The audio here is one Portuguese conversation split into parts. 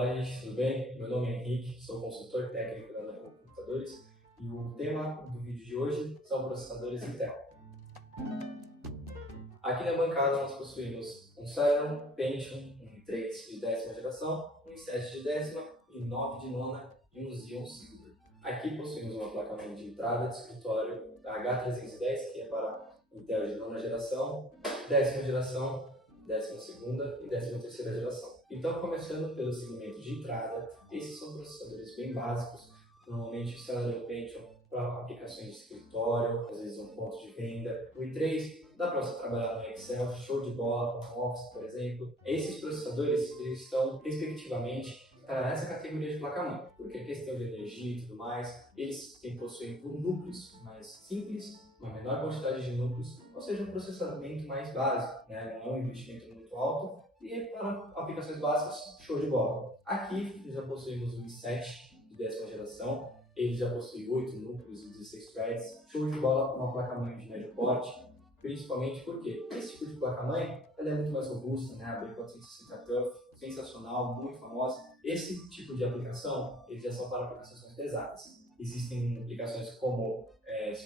Olá, gente, tudo bem? Meu nome é Henrique, sou consultor técnico da Lenovo Computadores e o tema do vídeo de hoje são processadores Intel. Aqui na bancada nós possuímos um Celeron Pentium, um i3 de 10ª geração, um i7 de 10ª e 9 de 9ª e um Xeon Silver. Aqui possuímos uma placa-mãe de entrada de escritório da H310, que é para Intel de 9ª geração, 10ª geração, 12ª e 13ª geração. Então, começando pelo segmento de entrada, esses são processadores bem básicos, normalmente o Celeron Pentium para aplicações de escritório, às vezes um ponto de venda. O i3 dá para você trabalhar no Excel, show de bola, com Office, por exemplo. Esses processadores eles estão, respectivamente, nessa categoria de placa-mãe, porque a questão de energia e tudo mais, eles possuem núcleos mais simples, uma menor quantidade de núcleos, ou seja, um processamento mais básico, né? Não é um investimento muito alto, e é para aplicações básicas, show de bola. Aqui já possuímos o i7 de 10ª geração, ele já possui 8 núcleos e 16 threads, show de bola para uma placa-mãe de médio porte, principalmente porque esse tipo de placa-mãe ela é muito mais robusta, né? A B460 TUF, sensacional, muito famosa. Esse tipo de aplicação, eles já são para aplicações mais pesadas. Existem aplicações como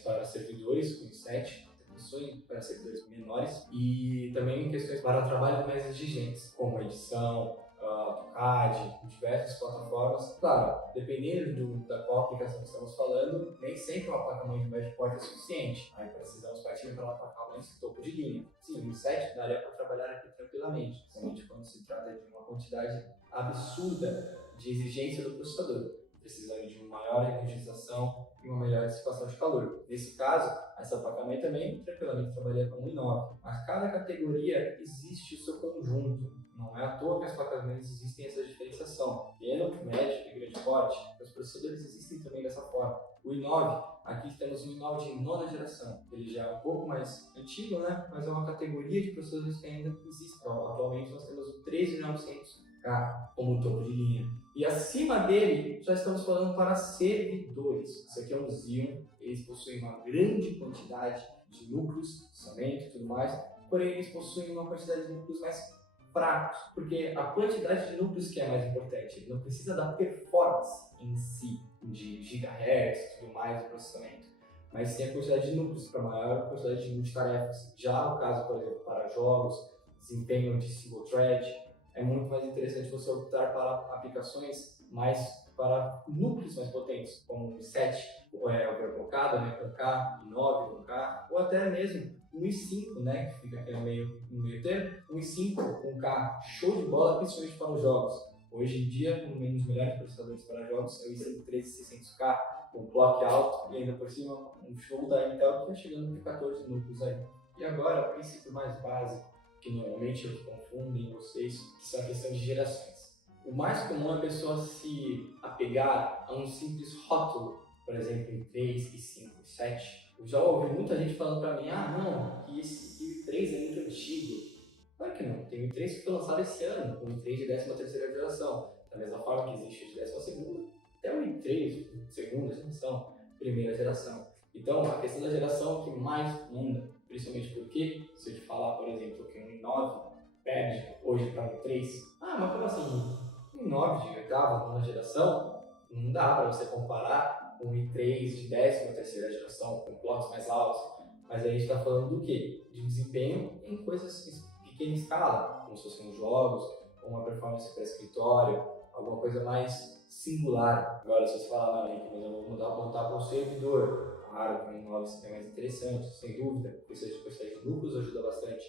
para servidores com i7, possuem para servidores menores, e também questões para trabalho mais exigentes, como edição, AutoCAD, diversas plataformas. Claro, dependendo da qual aplicação estamos falando, nem sempre uma placa-mãe de médio porte é suficiente. Aí precisamos partir para uma placa-mãe de topo de linha. Sim, o i7 daria para trabalhar aqui tranquilamente, principalmente quando se trata de uma quantidade absurda de exigência do processador, precisando de uma maior energização e uma melhor dissipação de calor. Nesse caso, essa placa-mãe também tranquilamente trabalharia com um i9. Mas cada categoria existe o seu conjunto. Não é à toa que as placas-mães existem essa diferenciação. Pequeno, médio e grande porte. Os processadores existem também dessa forma. O i9, aqui temos um i9 de 9ª geração. Ele já é um pouco mais antigo, né? Mas é uma categoria de processadores que ainda existe. Então, atualmente nós temos o 13900K como topo de linha. E acima dele, já estamos falando para servidores. Isso aqui é um Xeon, eles possuem uma grande quantidade de núcleos, processamento e tudo mais, porém eles possuem uma quantidade de núcleos mais fracos, porque a quantidade de núcleos que é mais importante, ele não precisa da performance em si, de gigahertz e tudo mais do processamento, mas sim a quantidade de núcleos para maior quantidade de multitarefas. Já o caso, por exemplo, para jogos, desempenho de single thread, é muito mais interessante você optar para aplicações mais para núcleos mais potentes, como um i7 overclockado, né, com K, i9 com K, ou até mesmo um i5, né, que fica aqui no meio termo, um i5 com K, show de bola, principalmente para os jogos. Hoje em dia, um dos melhores processadores para jogos é o i5 13600K, com clock alto e ainda por cima um show da Intel que está chegando com 14 núcleos aí. E agora, o princípio mais básico, que normalmente eles confundem vocês, que são a questão de gerações. O mais comum é a pessoa se apegar a um simples rótulo, por exemplo, em 3, i5, i7. Eu já ouvi muita gente falando para mim, não, que esse i3 é muito antigo. Claro que não, tem o i3 que foi lançado esse ano, o i3 de 13ª geração. Da mesma forma que existe o de 12ª, até o i3, segunda geração, primeira geração. Então, a questão da geração é o que mais manda, principalmente porque, se eu te falar, por exemplo, que um i9 perde hoje para um i3, mas como assim? Um i9 de 8ª, 9ª geração, não dá para você comparar um i3 de 13ª geração com clocks mais altos, mas aí a gente está falando do quê? De desempenho em coisas em pequena escala, como se fossem jogos, ou uma performance para escritório, alguma coisa mais singular. Agora, se você falar, mas eu vou montar para um servidor, claro que um i9 é mais interessante, sem dúvida, precisa de quantidade de núcleos ajuda bastante.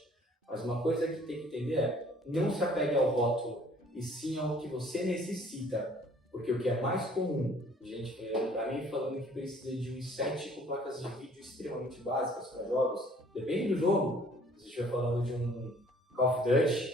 Mas uma coisa que tem que entender é, não se apegue ao rótulo, e sim ao que você necessita. Porque o que é mais comum, gente para mim falando que precisa de um i7 com placas de vídeo extremamente básicas para jogos, depende do jogo. Se você estiver falando de um Call of Duty,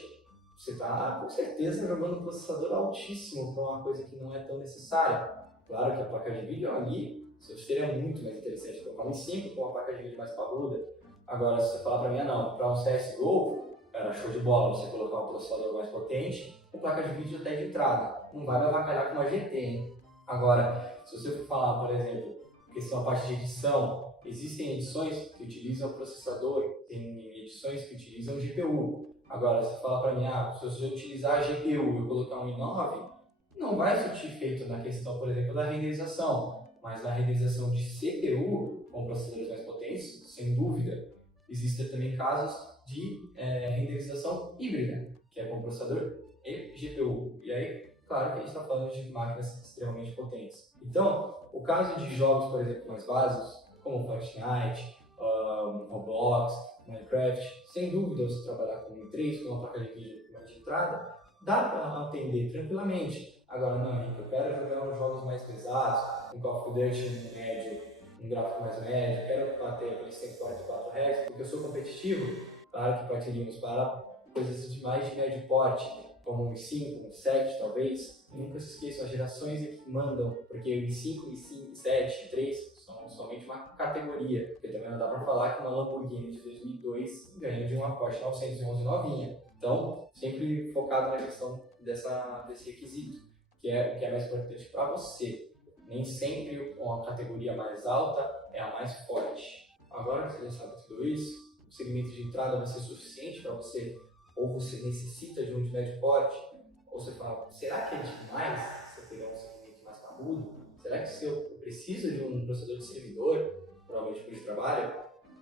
você está com certeza jogando um processador altíssimo para uma coisa que não é tão necessária. Claro que a placa de vídeo ali, seria muito mais interessante colocar um i5 com uma placa de vídeo mais parruda. Agora, se você falar para mim, não, para um CSGO, era show de bola você colocar um processador mais potente, com placa de vídeo até de entrada. Não vai me avacalhar com uma GT, hein? Agora, se você for falar, por exemplo, questão da parte de edição, existem edições que utilizam processador, tem edições que utilizam GPU. Agora, se você falar para mim, se você utilizar a GPU e eu colocar um i9, não vai surtir efeito na questão, por exemplo, da renderização, mas na renderização de CPU com processadores mais potentes, sem dúvida. Existem também casos de renderização híbrida, que é com processador e GPU. E aí, claro que a gente está falando de máquinas extremamente potentes. Então, o caso de jogos, por exemplo, mais básicos, como Fortnite, Roblox, Minecraft, sem dúvida você trabalhar com um i3, com uma placa de vídeo de entrada, dá para atender tranquilamente. Agora, não, Henrique, eu quero jogar uns jogos mais pesados, um Call of Duty médio, um gráfico mais médio, quero bater aqueles 144 Hz, porque eu sou competitivo. Claro que partiríamos para coisas de mais de médio porte, como um i5, um i7 talvez. E nunca se esqueçam, as gerações é que mandam, porque o i5, i5, i7, i3 são somente uma categoria, porque também não dá para falar que uma Lamborghini de 2002 ganha de uma Porsche 911 novinha. Então, sempre focado na questão desse requisito, que é o que é mais importante para você. Nem sempre uma categoria mais alta é a mais forte. Agora que você já sabe tudo isso, o segmento de entrada vai ser suficiente para você, ou você necessita de um de médio porte, ou você fala, será que é demais você pegar um segmento mais parrudo? Será que eu preciso de um processador de servidor para o meu tipo de trabalho?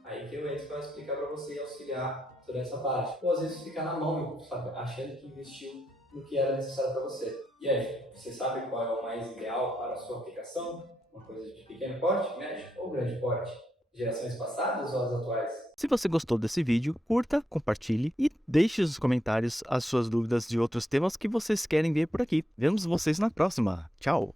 Aí que eu entro para explicar para você e auxiliar toda essa parte. Ou às vezes ficar na mão, sabe, achando que investiu no que era necessário para você. E aí, você sabe qual é o mais ideal para a sua aplicação? Uma coisa de pequeno porte, médio ou grande porte? Gerações passadas ou as atuais? Se você gostou desse vídeo, curta, compartilhe e deixe nos comentários as suas dúvidas de outros temas que vocês querem ver por aqui. Vemos vocês na próxima. Tchau!